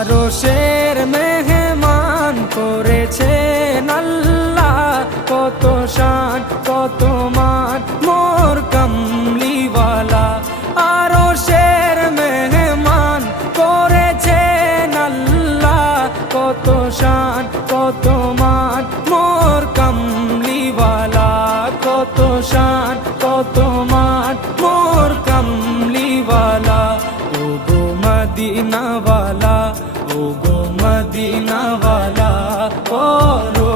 আরশের মেহমান করেছেন আল্লাহ, কত শান কত মান মোর কামলিওয়ালা। আরশের মেহমান করেছেন আল্লাহ, কত শান কত মান মোর কামলিওয়ালা, কত শান কত মান মোর কামলিওয়ালা। ও গো মদিনাওয়ালা, ও গো মদিনাওয়ালা, করো